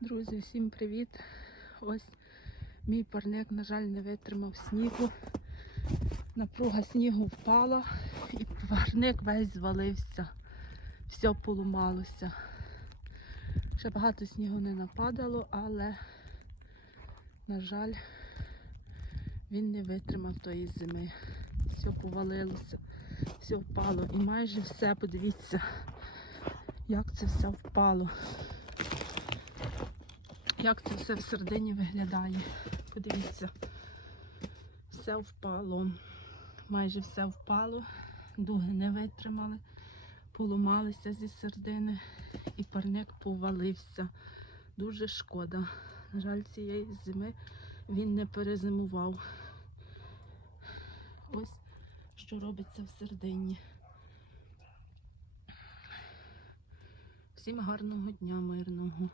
Друзі, всім привіт! Ось мій парник, на жаль, не витримав снігу. Напруга снігу впала і парник весь звалився. Все поламалося. Ще багато снігу не нападало, але, на жаль, він не витримав тої зими. Все повалилося, все впало. І майже все, подивіться, як це все впало. Як це все всередині виглядає. Подивіться, все впало. Майже все впало, дуги не витримали, поламалися зі середини і парник повалився. Дуже шкода. На жаль, цієї зими він не перезимував. Ось що робиться всередині. Всім гарного дня мирного.